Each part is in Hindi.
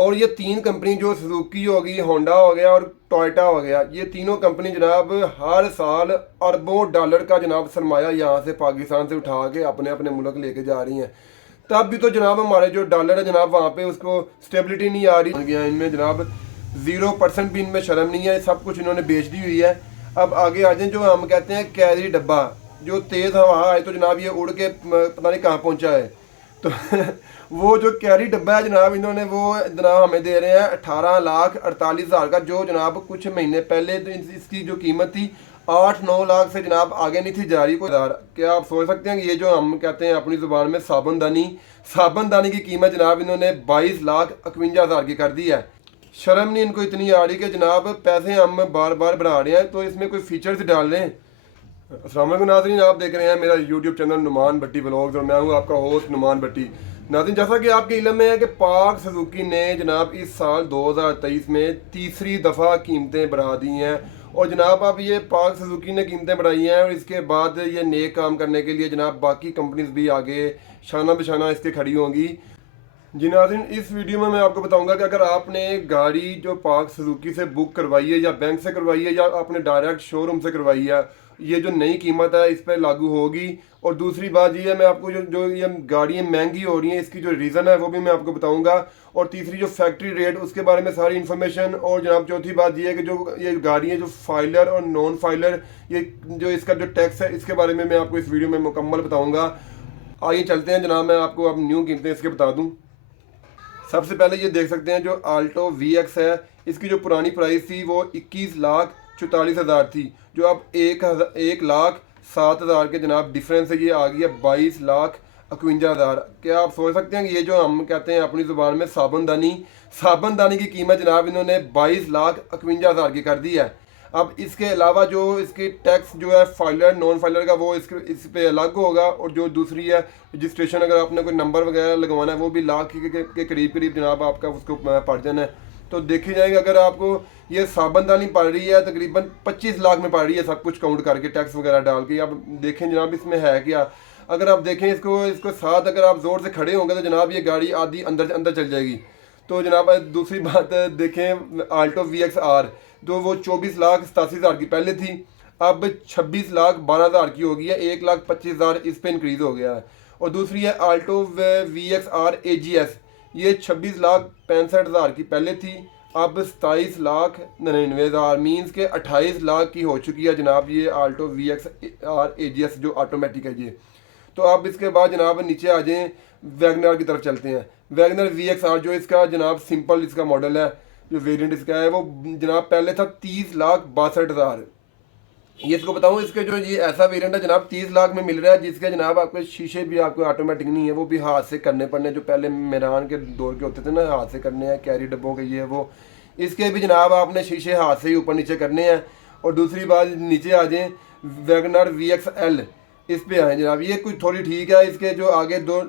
और ये तीन कंपनी जो सुजुकी होगी, होंडा हो गया और टोयोटा हो गया, ये तीनों कंपनी जनाब हर साल अरबों डॉलर का जनाब सरमाया यहाँ से पाकिस्तान से उठा के अपने अपने मुल्क लेके जा रही हैं। तब भी तो जनाब हमारे जो डॉलर है जनाब वहाँ पे उसको स्टेबिलिटी नहीं आ रही गया इनमें जनाब। 0% भी इनमें शर्म नहीं है, सब कुछ इन्होंने बेच दी हुई है। अब आगे आ जाए जो हम कहते हैं कैरी डब्बा, जो तेज़ हवा आए तो जनाब ये उड़ के पता नहीं कहाँ पहुँचा है। तो वो जो कैरी डब्बा है जनाब, इन्होंने वो जनाब हमें दे रहे हैं 18,48,000 का, जो जनाब कुछ महीने पहले तो इसकी जो कीमत थी 8-9 लाख से जनाब आगे नहीं थी जा रही कोई हज़ार। क्या आप सोच सकते हैं कि ये जो हम कहते हैं अपनी ज़ुबान में साबुनदानी की कीमत जनाब इन्होंने 22,51,000 की कर दी है। शर्म नहीं इनको इतनी आ रही कि जनाब पैसे हम बार बार बढ़ा रहे हैं तो इसमें कोई फीचर्स डाल लें। अस्सलाम वालेकुम नाज़रीन, आप देख रहे हैं मेरा यूट्यूब चैनल नुमान भट्टी व्लॉग्स और मैं हूं आपका होस्ट नुमान भट्टी। नाज़रीन, जैसा कि आपके इल्म में है कि पाक सुजुकी ने जनाब इस साल 2023 में तीसरी दफ़ा कीमतें बढ़ा दी हैं। और जनाब अब ये पाक सुजुकी ने कीमतें बढ़ाई हैं और इसके बाद ये नेक काम करने के लिए जनाब बाकी कंपनीज भी आगे शाना बशाना इसके खड़ी होंगी। जी नाज़रीन, इस वीडियो में मैं आपको बताऊंगा कि अगर आपने गाड़ी जो पाक सुजुकी से बुक करवाई है या बैंक से करवाई है या आपने डायरेक्ट शोरूम से करवाई है, ये जो नई कीमत है इस पर लागू होगी। और दूसरी बात ये है, मैं आपको जो जो ये गाड़ियाँ महंगी हो रही हैं इसकी जो रीज़न है वो भी मैं आपको बताऊंगा। और तीसरी जो फैक्ट्री रेट उसके बारे में सारी इन्फॉर्मेशन। और जनाब चौथी बात ये है कि जो ये गाड़ियाँ जो फाइलर और नॉन फाइलर, ये जो इसका जो टैक्स है इसके बारे में मैं आपको इस वीडियो में मुकम्मल बताऊँगा। आइए चलते हैं जनाब, मैं आपको अब न्यू कीमतें इसके बता दूँ। सबसे पहले ये देख सकते हैं जो आल्टो VX है, इसकी जो पुरानी प्राइस थी वो 21,44,000 थी, जो अब 1,07,000 के जनाब डिफरेंस है, ये आ गई है 22,51,000। क्या आप सोच सकते हैं कि ये जो हम कहते हैं अपनी ज़ुबान में साबुनदानी की कीमत जनाब इन्होंने 22,51,000 की कर दी है। अब इसके अलावा जो इसकी टैक्स जो है फाइलर नॉन फाइलर का वो इस पे अलग होगा। और जो दूसरी है रजिस्ट्रेशन, अगर आपने कोई नंबर वगैरह लगवाना है वो भी लाख के करीब करीब जनाब आपका उसको पड़ जाना है। तो देखी जाएगी अगर आपको ये साबुनदानी पड़ रही है तकरीबन 25 लाख में पड़ रही है, सब कुछ काउंट करके टैक्स वगैरह डाल के। अब देखें जनाब इसमें है क्या। अगर आप देखें इसको साथ अगर आप ज़ोर से खड़े होंगे तो जनाब ये गाड़ी आधी अंदर अंदर चल जाएगी। तो जनाब दूसरी बात देखें आल्टो VX-R, जो वो 24,87,000 की पहले थी, अब 26,12,000 की हो गई है, 1,25,000 इस पे इंक्रीज़ हो गया है। और दूसरी है आल्टो VX-R AGS, ये 26,65,000 की पहले थी, अब 27,99,000 मीन्स के 28 लाख की हो चुकी है जनाब ये आल्टो VX-R AGS जो ऑटोमेटिक है ये। तो अब इसके बाद जनाब नीचे आ जाएँ, वैगनर की तरफ चलते हैं। वैगनर VX-R जो इसका जनाब सिंपल इसका मॉडल है, जो वेरिएंट इसका है वो जनाब पहले था 30,62,000। ये इसको बताऊँ, इसके जो ये ऐसा वेरिएंट है जनाब 30 लाख में मिल रहा है, जिसके जनाब आपके शीशे भी आपको ऑटोमेटिक नहीं है, वो भी हाथ से करने पड़ने, जो पहले मेरान के दौर के होते थे ना हाथ से करने हैं कैरी डब्बों के, ये वो इसके भी जनाब आपने शीशे हाथ से ही ऊपर नीचे करने हैं। और दूसरी बात नीचे आ जाए वैगनर VXL, इस पे आए जनाब, ये कुछ थोड़ी ठीक है। इसके जो आगे दो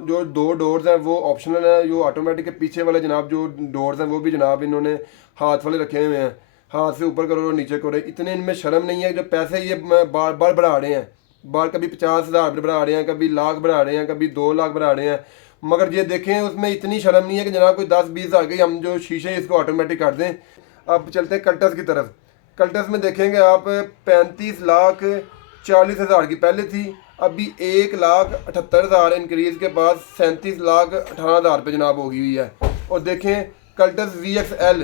डोर्स हैं वो ऑप्शनल है, जो ऑटोमेटिक के पीछे वाले जनाब जो डोर्स हैं वो भी जनाब इन्होंने हाथ वाले रखे हुए हैं, हाथ से ऊपर करो और नीचे करो। इतने इनमें शर्म नहीं है, जो पैसे ये बार बार बढ़ा रहे हैं, बार कभी 50,000 बढ़ा रहे हैं, कभी लाख बढ़ा रहे हैं, कभी 2 लाख बढ़ा रहे हैं। मगर ये देखें उसमें इतनी शर्म नहीं है कि जनाब कोई 10-20 आ गई हम जो शीशे इसको ऑटोमेटिक कर दें। अब चलते हैं कल्टस की तरफ। कल्टस में देखेंगे आप 35,40,000 की पहले थी, अभी 1,78,000 इंक्रीज़ के बाद 37,18,000 पे जनाब हो गई हुई है। और देखें कल्टस VXL,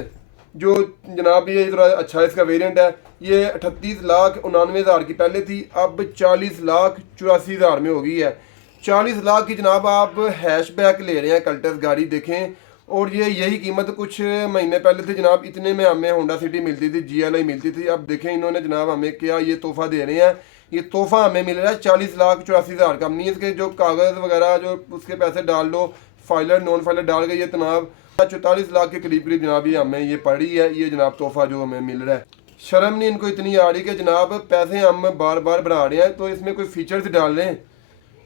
जो जनाब ये थोड़ा अच्छा इसका वेरिएंट है, ये 38,99,000 की पहले थी, अब 40,84,000 में हो गई है। 40 लाख की जनाब आप हैशबैक ले रहे हैं कल्टस गाड़ी देखें। और ये यही कीमत कुछ महीने पहले थी जनाब, इतने में हमें होंडा सिटी मिलती थी, GLI मिलती थी। अब देखें इन्होंने जनाब हमें क्या ये तोहफा दे रहे हैं, ये तोहफा हमें मिल रहा है 40,84,000 का। मीन्स के जो कागज़ वगैरह जो उसके पैसे डाल लो, फाइलर नॉन फाइलर डाल के ये जनाब 44 लाख के करीब करीब जनाब ये हमें ये पड़ी है, ये जनाब तोहफा जो हमें मिल रहा है। शर्म नहीं इनको इतनी आ रही कि जनाब पैसे हम बार बार बढ़ा रहे हैं तो इसमें कोई फीचर्स डाल लें।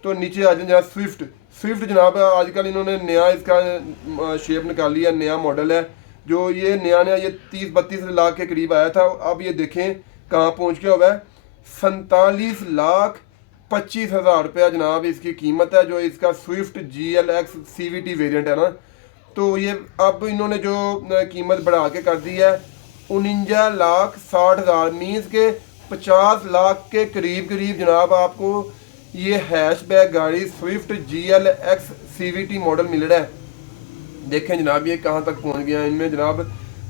तो नीचे आ जाए जनाब स्विफ्ट जनाब आजकल इन्होंने नया इसका शेप निकाली है, नया मॉडल है, जो ये नया ये 30-32 लाख के करीब आया था, अब ये देखें कहाँ पहुँच गया हुआ है, 47,25,000 रुपया जनाब इसकी कीमत है। जो इसका स्विफ्ट GLX CVT वेरिएंट है ना, तो ये अब इन्होंने जो कीमत बढ़ा के कर दी है 49,60,000 मीन्स के 50 लाख के करीब करीब जनाब आपको ये हैशबैक गाड़ी स्विफ्ट GLX CVT मॉडल मिल रहा है। देखें जनाब ये कहाँ तक पहुँच गया, इनमें जनाब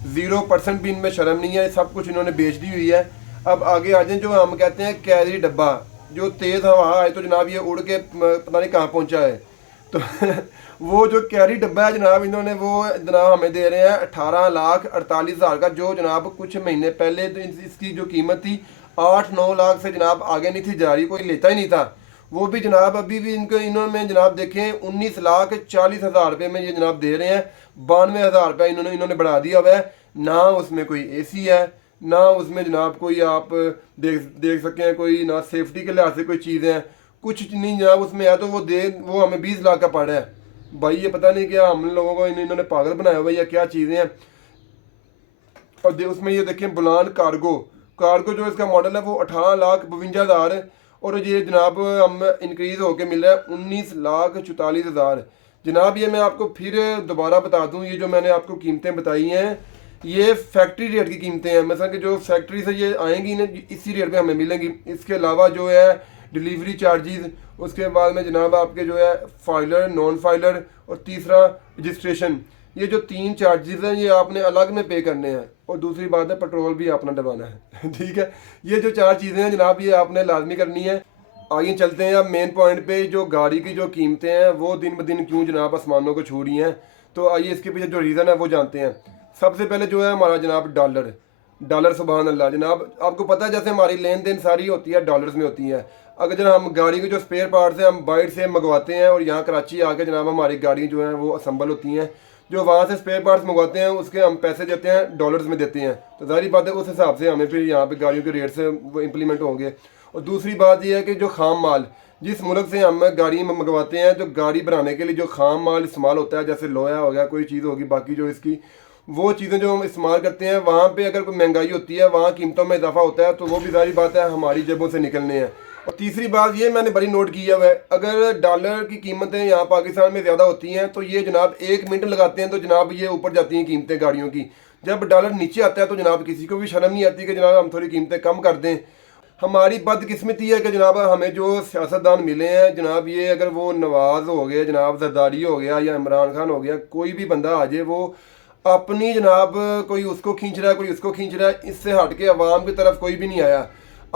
0% भी इनमें शर्म नहीं है, सब कुछ इन्होंने बेच दी हुई है। अब आगे आ जाए जो हम कहते हैं कैरी डब्बा, जो तेज़ हवा आए तो जनाब ये उड़ के पता नहीं कहाँ पहुँचा है। तो वो जो कैरी डब्बा है जनाब इन्होंने वो जनाब हमें दे रहे हैं 18,48,000 का, जो जनाब कुछ महीने पहले तो इसकी जो कीमत थी 8-9 लाख से जनाब आगे नहीं थी जा रही, कोई लेता ही नहीं था। वो भी जनाब अभी भी इनको इन्होंने जनाब देखें 19,40,000 रुपये में ये जनाब दे रहे हैं। 92,000 रुपये इन्होंने बढ़ा दिया हुआ है। ना उसमें कोई AC है, ना उसमें जनाब कोई आप देख सकते हैं कोई ना सेफ्टी के लिहाज से कोई चीज़ें हैं, कुछ नहीं जनाब उसमें है। तो वो हमें 20 लाख का पड़ रहा है। भाई ये पता नहीं क्या हम लोगों को इन्होंने पागल बनाया हुआ या क्या चीज़ें हैं। और उसमें ये देखें बुलान कार्गो जो इसका मॉडल है वो 18,52,000 है, और ये जनाब हम इंक्रीज़ होके मिल रहा है 19,44,000। जनाब ये मैं आपको फिर दोबारा बता दूं, ये जो मैंने आपको कीमतें बताई हैं ये फैक्ट्री रेट की कीमतें हैं। मतलब कि जो फैक्ट्री से ये आएंगी ना इसी रेट पे हमें मिलेंगी। इसके अलावा जो है डिलीवरी चार्जेस, उसके बाद में जनाब आपके जो है फाइलर नॉन फाइलर और तीसरा रजिस्ट्रेशन, ये जो 3 चार्जेस हैं ये आपने अलग में पे करने हैं। और दूसरी बात है पेट्रोल भी अपना डलवाना है ठीक है। ये जो 4 चीज़ें हैं जनाब ये आपने लाजमी करनी है। आगे चलते हैं अब मेन पॉइंट पे, जो गाड़ी की जो कीमतें हैं वो दिन ब दिन क्यों जनाब आसमानों को छू रही हैं। तो आइए इसके पीछे जो रीज़न है वो जानते हैं। सबसे पहले जो है हमारा जनाब डॉलर सुबहान अल्लाह। जनाब आपको पता है जैसे हमारी लेन देन सारी होती है डॉलर्स में होती है। अगर हम गाड़ी के जो स्पेयर पार्ट्स हैं हम बाहर से मंगवाते हैं और यहाँ कराची आके जनाब हमारी गाड़ी जो है वो असम्बल होती हैं, जो वहाँ से स्पेयर पार्ट्स मंगवाते हैं उसके हम पैसे देते हैं डॉलर्स में देते हैं। तो जाहिर बात है उस हिसाब से हमें फिर यहाँ पे गाड़ियों के रेट से वो इम्प्लीमेंट होंगे। और दूसरी बात यह है कि जो खाम माल जिस मुल्क से हम गाड़ी मंगवाते हैं, जो गाड़ी बनाने के लिए जो खाम माल इस्तेमाल होता है जैसे लोहा हो गया कोई चीज़ होगी बाकी जो इसकी वो चीज़ें जो हम इस्तेमाल करते हैं वहाँ पे अगर कोई महंगाई होती है वहाँ कीमतों में इजाफा होता है, तो वो भी जाहिर बात है हमारी जेबों से निकलने हैं। और तीसरी बात ये मैंने बड़ी नोट किया हुआ है, अगर डॉलर की कीमतें यहाँ पाकिस्तान में ज़्यादा होती हैं तो ये जनाब 1 मिनट लगाते हैं तो जनाब ये ऊपर जाती हैं कीमतें गाड़ियों की। जब डॉलर नीचे आता है तो जनाब किसी को भी शर्म नहीं आती कि जनाब हम थोड़ी कीमतें कम कर दें। हमारी बदकिस्मती है कि जनाब हमें जो सियासतदान मिले हैं जनाब, ये अगर वो नवाज हो गया जनाब जरदारी हो गया या इमरान खान हो गया, कोई भी बंदा आ जाए वो अपनी जनाब कोई उसको खींच रहा है कोई उसको खींच रहा है, इससे हट के अवाम की तरफ कोई भी नहीं आया।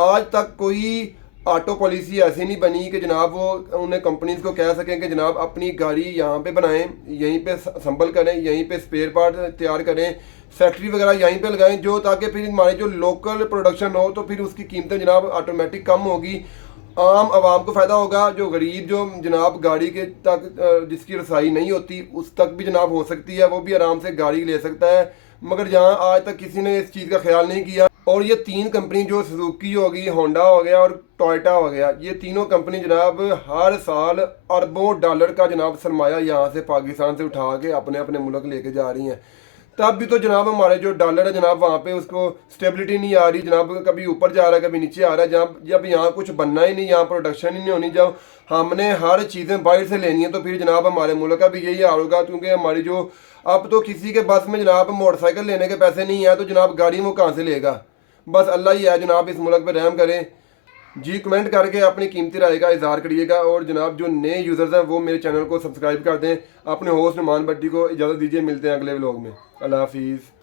आज तक कोई ऑटो पॉलिसी ऐसी नहीं बनी कि जनाब वो उन्हें कंपनीज को कह सकें कि जनाब अपनी गाड़ी यहाँ पे बनाएं, यहीं पे संभल करें, यहीं पे स्पेयर पार्ट तैयार करें, फैक्ट्री वगैरह यहीं पे लगाएं, जो ताकि फिर हमारे जो लोकल प्रोडक्शन हो तो फिर उसकी कीमतें जनाब ऑटोमेटिक कम होगी, आम आवाम को फ़ायदा होगा। जो गरीब जो जनाब गाड़ी के तक जिसकी रसाई नहीं होती उस तक भी जनाब हो सकती है, वो भी आराम से गाड़ी ले सकता है। मगर जहाँ आज तक किसी ने इस चीज़ का ख्याल नहीं किया। और ये 3 कंपनी जो सुजुकी होगी, होंडा हो गया और टोयोटा हो गया, ये तीनों कंपनी जनाब हर साल अरबों डॉलर का जनाब सरमाया यहाँ से पाकिस्तान से उठा के अपने अपने मुल्क लेके जा रही हैं। तब भी तो जनाब हमारे जो डॉलर है जनाब वहाँ पे उसको स्टेबिलिटी नहीं आ रही जनाब, कभी ऊपर जा रहा है कभी नीचे आ रहा है। जब यहाँ कुछ बनना ही नहीं, यहाँ प्रोडक्शन ही नहीं होनी, जब हमने हर चीज़ें बाहर से लेनी है तो फिर जनाब हमारे मुल्क का भी यही हाल होगा। क्योंकि हमारी जो अब तो किसी के बस में जनाब मोटरसाइकिल लेने के पैसे नहीं है तो जनाब गाड़ी वो कहाँ से लेगा। बस अल्लाह ही है जनाब इस मुल्क पे रहम करें। जी कमेंट करके अपनी कीमती राय का इजहार करिएगा। और जनाब जो नए यूज़र्स हैं वो मेरे चैनल को सब्सक्राइब कर दें। अपने होस्ट नुमान भट्टी को इजाज़त दीजिए, मिलते हैं अगले व्लॉग में। अल्लाह हाफिज़।